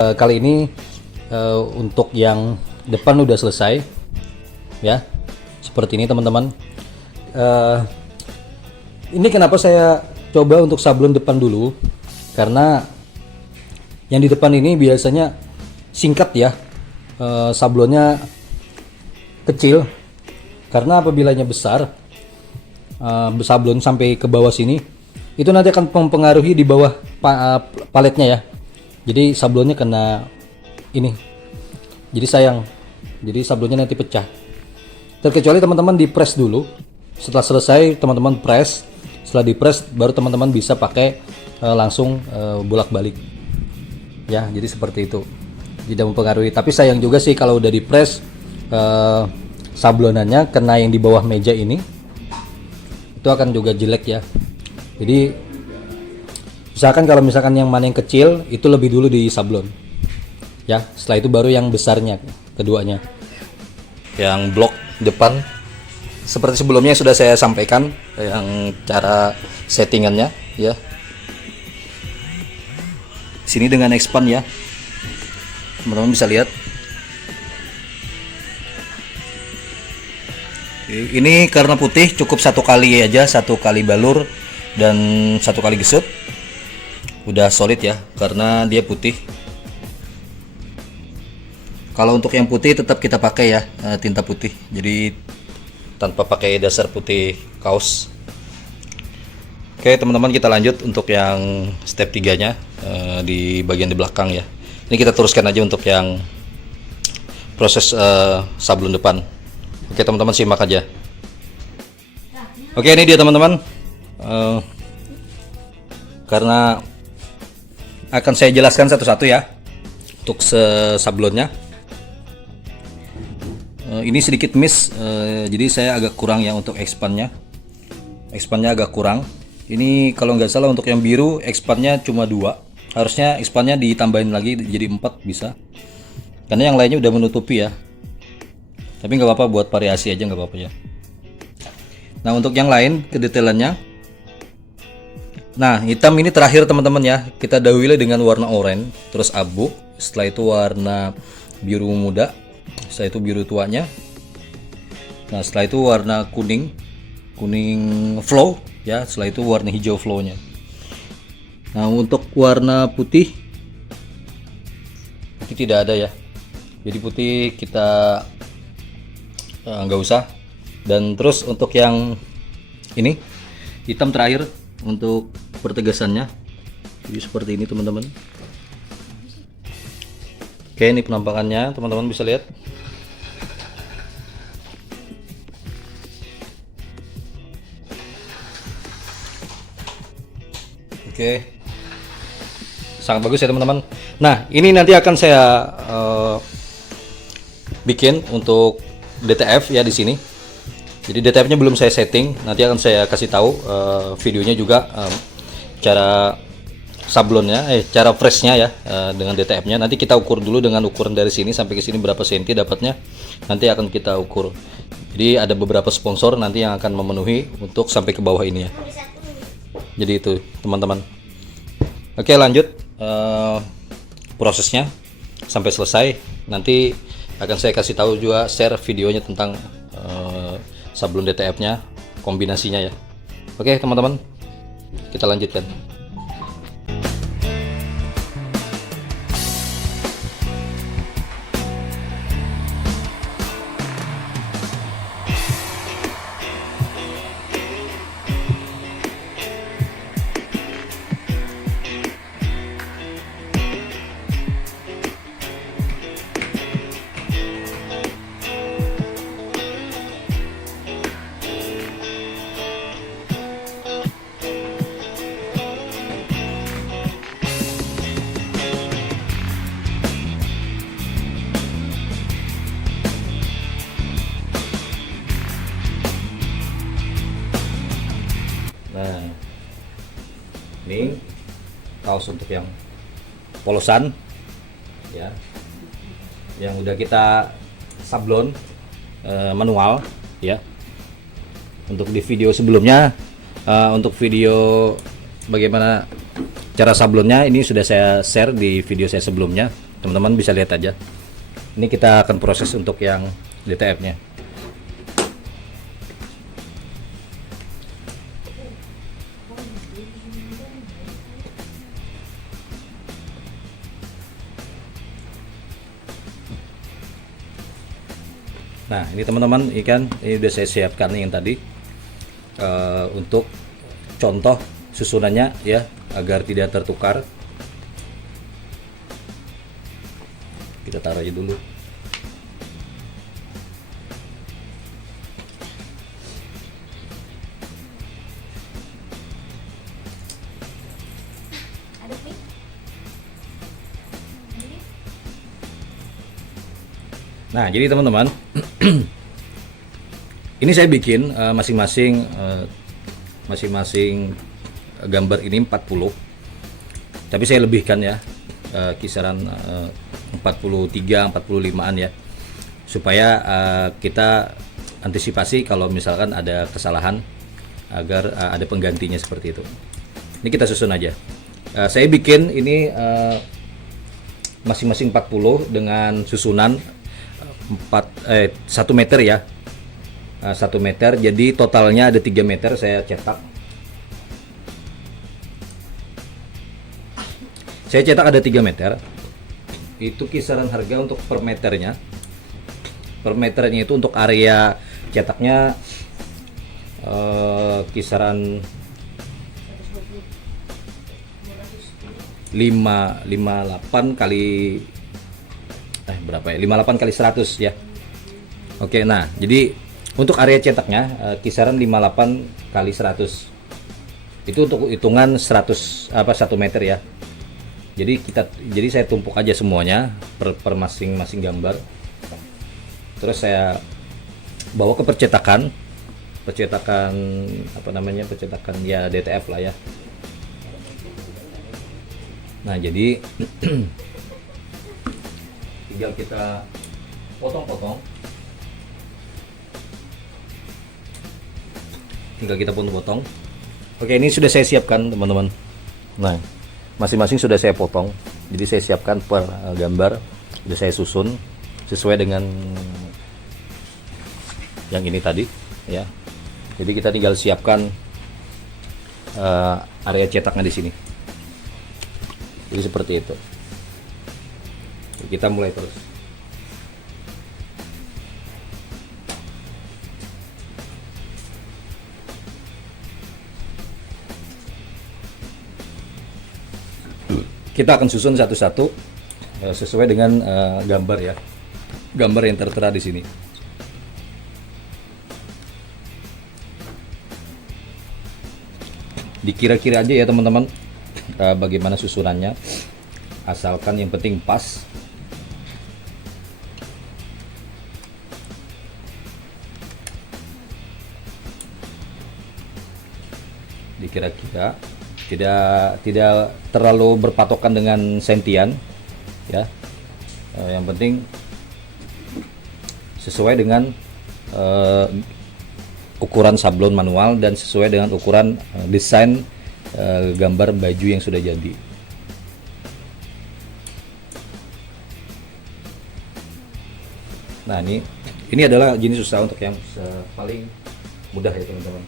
Kali ini untuk yang depan udah selesai ya, seperti ini teman-teman. Ini kenapa saya coba untuk sablon depan dulu, karena yang di depan ini biasanya singkat ya, sablonnya kecil, karena apabila besar sablon sampai ke bawah sini itu nanti akan mempengaruhi di bawah paletnya ya. Jadi sablonnya kena ini, jadi sayang, jadi sablonnya nanti pecah. Terkecuali teman-teman di press dulu. Setelah selesai teman-teman press, setelah di press baru teman-teman bisa pakai langsung bolak-balik ya. Jadi seperti itu, tidak mempengaruhi. Tapi sayang juga sih kalau udah di press sablonannya kena yang di bawah meja ini, itu akan juga jelek ya. Jadi misalkan kalau misalkan yang mana yang kecil itu lebih dulu di sablon ya, setelah itu baru yang besarnya keduanya. Yang blok depan seperti sebelumnya sudah saya sampaikan yang cara settingannya ya. Sini dengan expand ya, teman-teman bisa lihat. Ini karena putih cukup satu kali aja, satu kali balur dan satu kali gesut udah solid ya, karena dia putih. Kalau untuk yang putih tetap kita pakai ya tinta putih, jadi tanpa pakai dasar putih kaos. Oke teman-teman, kita lanjut untuk yang step 3 nya di bagian di belakang ya. Ini kita teruskan aja untuk yang proses sablon depan. Oke teman-teman, simak aja. Oke, ini dia teman-teman, karena akan saya jelaskan satu-satu ya untuk sablonnya. Ini sedikit miss, jadi saya agak kurang ya untuk expandnya agak kurang. Ini kalau nggak salah untuk yang biru expandnya cuma 2, harusnya expandnya ditambahin lagi jadi 4 bisa, karena yang lainnya udah menutupi ya. Tapi nggak apa-apa, buat variasi aja nggak apa-apa ya. Nah untuk yang lain kedetailannya, nah hitam ini terakhir teman-teman ya, kita dahului dengan warna oranye, terus abu, setelah itu warna biru muda, setelah itu biru tuanya. Nah setelah itu warna kuning flow ya, setelah itu warna hijau flownya. Nah untuk warna putih tidak ada ya, jadi putih kita nggak usah. Dan terus untuk yang ini hitam terakhir untuk pertegasannya, jadi seperti ini teman-teman. Oke, ini penampakannya teman-teman bisa lihat. Oke, sangat bagus ya teman-teman. Nah ini nanti akan saya bikin untuk DTF ya di sini. Jadi DTF-nya belum saya setting, nanti akan saya kasih tahu videonya juga, cara sablonnya, cara freshnya ya dengan DTF-nya. Nanti kita ukur dulu dengan ukuran dari sini sampai ke sini berapa senti dapatnya. Nanti akan kita ukur. Jadi ada beberapa sponsor nanti yang akan memenuhi untuk sampai ke bawah ini ya. Jadi itu teman-teman. Oke lanjut prosesnya sampai selesai. Nanti akan saya kasih tahu juga, share videonya tentang sablon DTF-nya, kombinasinya ya. Oke teman-teman, kita lanjutkan. Nah, ini kaos untuk yang polosan ya, yang udah kita sablon manual ya. Untuk di video sebelumnya, untuk video bagaimana cara sablonnya ini sudah saya share di video saya sebelumnya. teman-teman bisa lihat aja. Ini kita akan proses untuk yang DTF-nya. Nah, ini teman-teman, ini udah saya siapkan yang tadi untuk contoh susunannya ya, agar tidak tertukar. Kita taruh aja dulu. Nah, jadi teman-teman, ini saya bikin masing-masing gambar ini 40, tapi saya lebihkan ya, kisaran 43-45an ya, supaya kita antisipasi kalau misalkan ada kesalahan, agar ada penggantinya seperti itu. Ini kita susun aja. Saya bikin ini masing-masing 40 dengan susunan 1 meter ya, 1 meter, jadi totalnya ada 3 meter saya cetak. Ada 3 meter. Itu kisaran harga untuk per meternya. Per meternya itu untuk area cetaknya kisaran 58 kali berapa ya? 58 kali 100 ya. Oke, nah, jadi untuk area cetaknya kisaran 58 kali 100. Itu untuk hitungan 100 1 meter ya. Jadi saya tumpuk aja semuanya per masing-masing gambar. Terus saya bawa ke percetakan percetakan ya DTF lah ya. Nah, jadi tinggal kita potong-potong. Oke, ini sudah saya siapkan teman-teman. Nah, masing-masing sudah saya potong. Jadi saya siapkan per gambar, sudah saya susun sesuai dengan yang ini tadi ya. Jadi kita tinggal siapkan area cetaknya di sini. Jadi seperti itu. Kita mulai terus. Kita akan susun satu-satu sesuai dengan gambar ya. Gambar yang tertera di sini. Dikira-kira aja ya teman-teman, bagaimana susunannya. Asalkan yang penting pas. Dikira-kira tidak terlalu berpatokan dengan sentian ya. Yang penting sesuai dengan ukuran sablon manual dan sesuai dengan ukuran desain gambar baju yang sudah jadi. Nah, ini adalah jenis usaha untuk yang paling mudah ya teman-teman.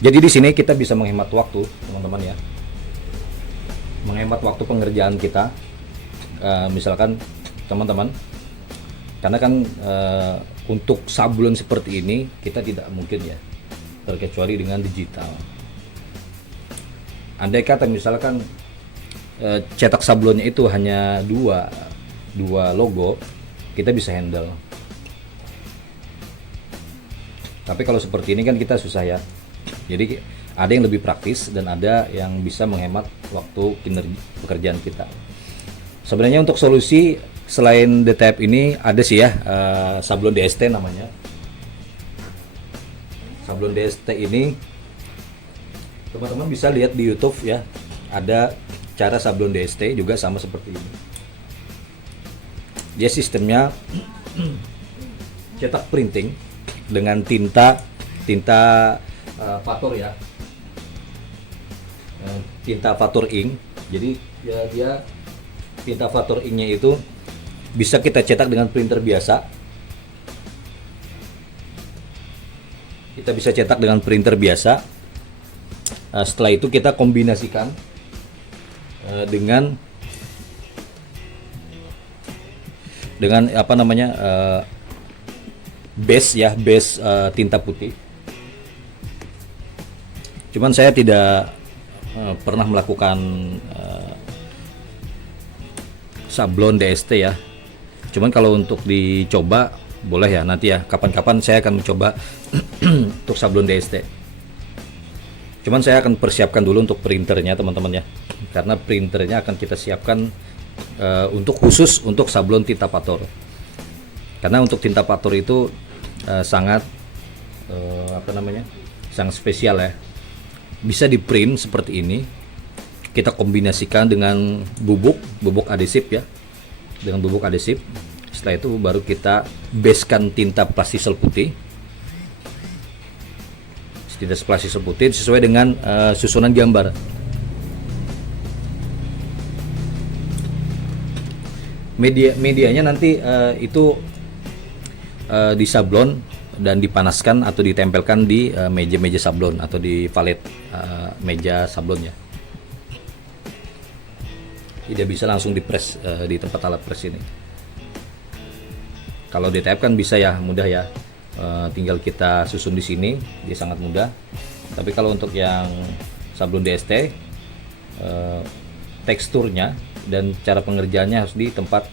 Jadi di sini kita bisa menghemat waktu, teman-teman ya. Menghemat waktu pengerjaan kita. Misalkan teman-teman, karena kan untuk sablon seperti ini kita tidak mungkin ya terkecuali dengan digital. Andai kata misalkan cetak sablonnya itu hanya dua logo, kita bisa handle. Tapi kalau seperti ini kan kita susah ya. Jadi ada yang lebih praktis dan ada yang bisa menghemat waktu pekerjaan kita. Sebenarnya untuk solusi selain DTF ini ada sih ya, sablon DST namanya. Sablon DST ini teman-teman bisa lihat di YouTube ya. ada cara sablon DST juga sama seperti ini. Dia sistemnya cetak printing dengan tinta Fator ya, tinta Fator ink. Jadi ya, dia tinta Fator inknya itu bisa kita cetak dengan printer biasa. Kita bisa cetak dengan printer biasa. Setelah itu kita kombinasikan dengan apa namanya, base tinta putih. Cuman saya tidak pernah melakukan sablon DST ya. Cuman kalau untuk dicoba boleh ya, nanti ya kapan-kapan saya akan mencoba untuk sablon DST. Cuman saya akan persiapkan dulu untuk printernya teman-teman ya, karena printernya akan kita siapkan untuk khusus untuk sablon tinta Fator. Karena untuk tinta Fator itu sangat sangat spesial ya. Bisa di print seperti ini, kita kombinasikan dengan bubuk adhesif ya, dengan bubuk adhesif. Setelah itu baru kita basekan tinta plastisel putih, sesuai dengan susunan gambar. Medianya nanti itu disablon dan dipanaskan atau ditempelkan di meja sablon atau di valet meja sablon ya. Tidak bisa langsung dipres di tempat alat press ini. Kalau DTF kan bisa ya, mudah ya, tinggal kita susun di sini, dia sangat mudah. Tapi kalau untuk yang sablon DST, teksturnya dan cara pengerjaannya harus di tempat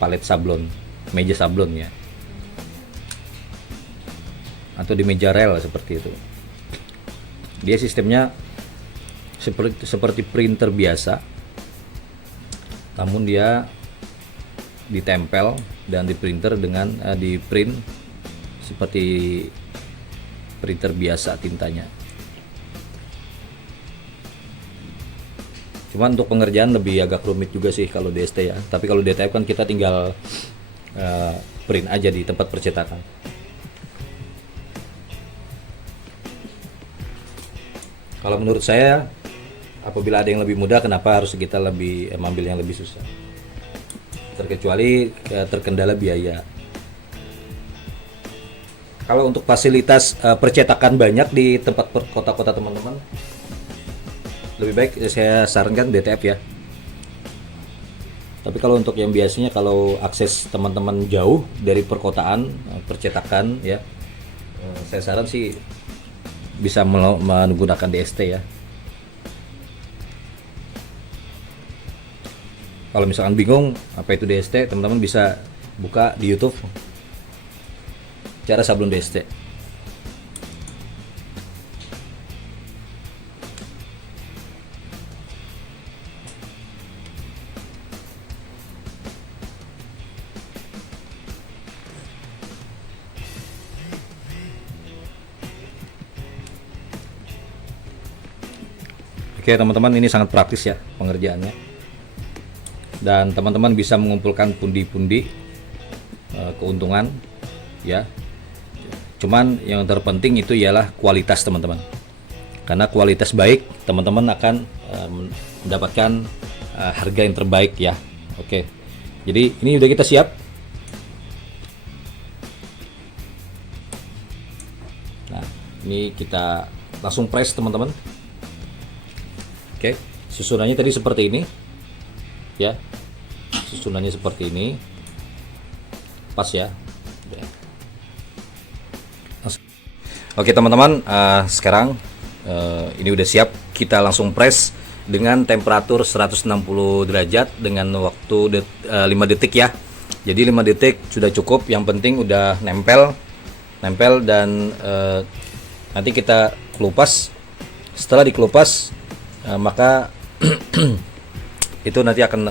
palet sablon, meja sablon ya, atau di meja rel seperti itu. Dia sistemnya seperti printer biasa, namun dia ditempel dan di printer dengan di print seperti printer biasa tintanya. Cuman untuk pengerjaan lebih agak rumit juga sih kalau DST ya. Tapi kalau DTF kan kita tinggal print aja di tempat percetakan. Kalau menurut saya, apabila ada yang lebih mudah, kenapa harus kita lebih mengambil yang lebih susah? Terkecuali terkendala biaya. Kalau untuk fasilitas percetakan banyak di tempat kota-kota teman-teman, lebih baik saya sarankan DTF ya. Tapi kalau untuk yang biasanya, kalau akses teman-teman jauh dari perkotaan, percetakan ya, saya saran sih bisa menggunakan DST ya. Kalau misalkan bingung apa itu DST, teman-teman bisa buka di YouTube cara sablon DST. Oke teman-teman, ini sangat praktis ya pengerjaannya. Dan teman-teman bisa mengumpulkan pundi-pundi keuntungan ya. Cuman yang terpenting itu ialah kualitas teman-teman. Karena kualitas baik, teman-teman akan mendapatkan harga yang terbaik ya. Oke. Jadi ini udah kita siap. Nah, ini kita langsung press teman-teman. Oke, susunannya tadi seperti ini. Ya, susunannya seperti ini, pas ya. Oke teman-teman, sekarang ini udah siap, kita langsung press dengan temperatur 160 derajat dengan waktu 5 detik ya. Jadi 5 detik sudah cukup, yang penting udah nempel dan nanti kita kelupas. Setelah dikelupas maka itu nanti akan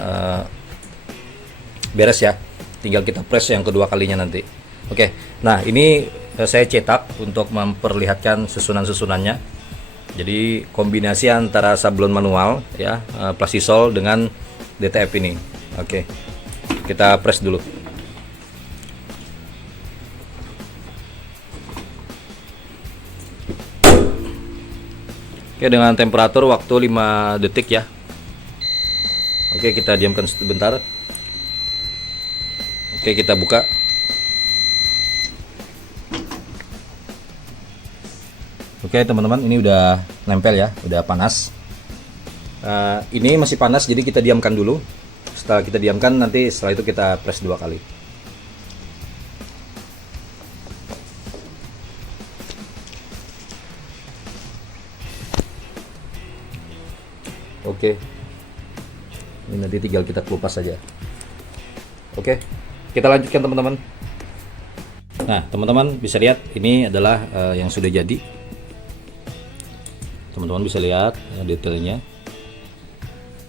beres ya, tinggal kita press yang kedua kalinya nanti. Oke, nah ini saya cetak untuk memperlihatkan susunannya. Jadi kombinasi antara sablon manual ya, Plastisol dengan DTF ini. Oke. Kita press dulu. Oke, dengan temperatur waktu 5 detik ya. Oke, kita diamkan sebentar. Oke, kita buka. Oke teman-teman, ini udah nempel ya, udah panas. Ini masih panas, jadi kita diamkan dulu. Setelah kita diamkan, nanti setelah itu kita press 2 kali. Oke, ini nanti tinggal kita kelupas saja. Oke, kita lanjutkan teman-teman. Nah teman-teman bisa lihat ini adalah yang sudah jadi. Teman-teman bisa lihat ya, detailnya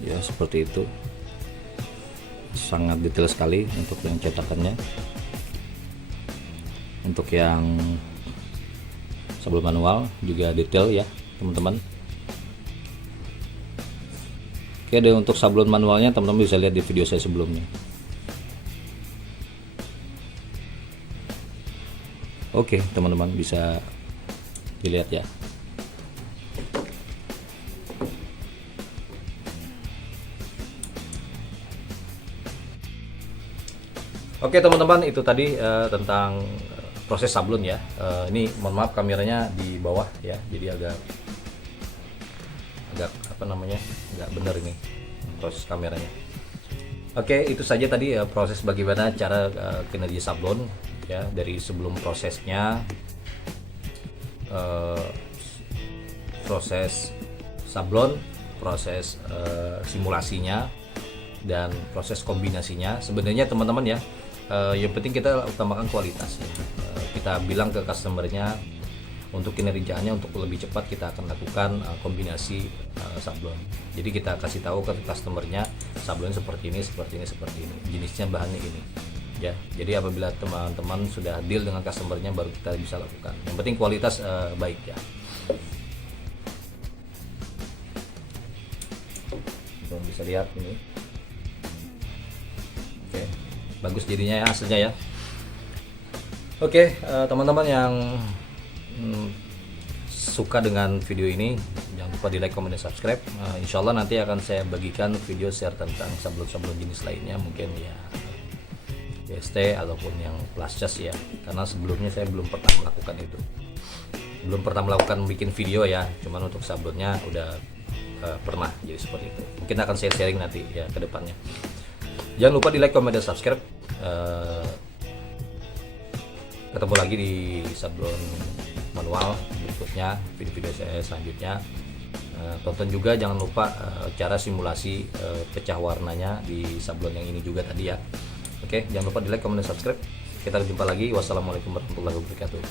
ya, seperti itu, sangat detail sekali untuk yang cetakannya. Untuk yang sablon manual juga detail ya teman-teman. Oke, dan untuk sablon manualnya teman-teman bisa lihat di video saya sebelumnya. Oke teman-teman, bisa dilihat ya. Oke teman-teman, itu tadi tentang proses sablon ya. Ini mohon maaf kameranya di bawah ya, jadi agak apa namanya, nggak bener ini proses kameranya. Oke, itu saja tadi proses bagaimana cara kinerja sablon ya, dari sebelum prosesnya, proses sablon, proses simulasinya, dan proses kombinasinya. Sebenarnya teman-teman ya, yang penting kita utamakan kualitas ya. Kita bilang ke customernya untuk kinerjanya, untuk lebih cepat kita akan lakukan kombinasi sablon. Jadi kita kasih tahu ke customernya sablon seperti ini, seperti ini, seperti ini, jenisnya, bahannya ini ya. Jadi apabila teman-teman sudah deal dengan customernya, baru kita bisa lakukan. Yang penting kualitas baik ya. Teman bisa lihat ini. Oke, bagus jadinya ya hasilnya ya. Oke, teman-teman yang suka dengan video ini, jangan lupa di like, comment, dan subscribe. Insya Allah nanti akan saya bagikan video share tentang sablon-sablon jenis lainnya, mungkin ya GST ataupun yang plus charge ya, karena sebelumnya saya belum pernah melakukan itu, belum pernah melakukan bikin video ya. Cuman untuk sablonnya udah pernah, jadi seperti itu. Mungkin akan saya sharing nanti ya ke depannya. Jangan lupa di like, comment, dan subscribe. Ketemu lagi di sablon manual berikutnya, video-video saya selanjutnya. Tonton juga jangan lupa cara simulasi pecah warnanya di sablon yang ini juga tadi ya. Oke, jangan lupa di like, comment, dan subscribe. Kita jumpa lagi. Wassalamualaikum warahmatullahi wabarakatuh.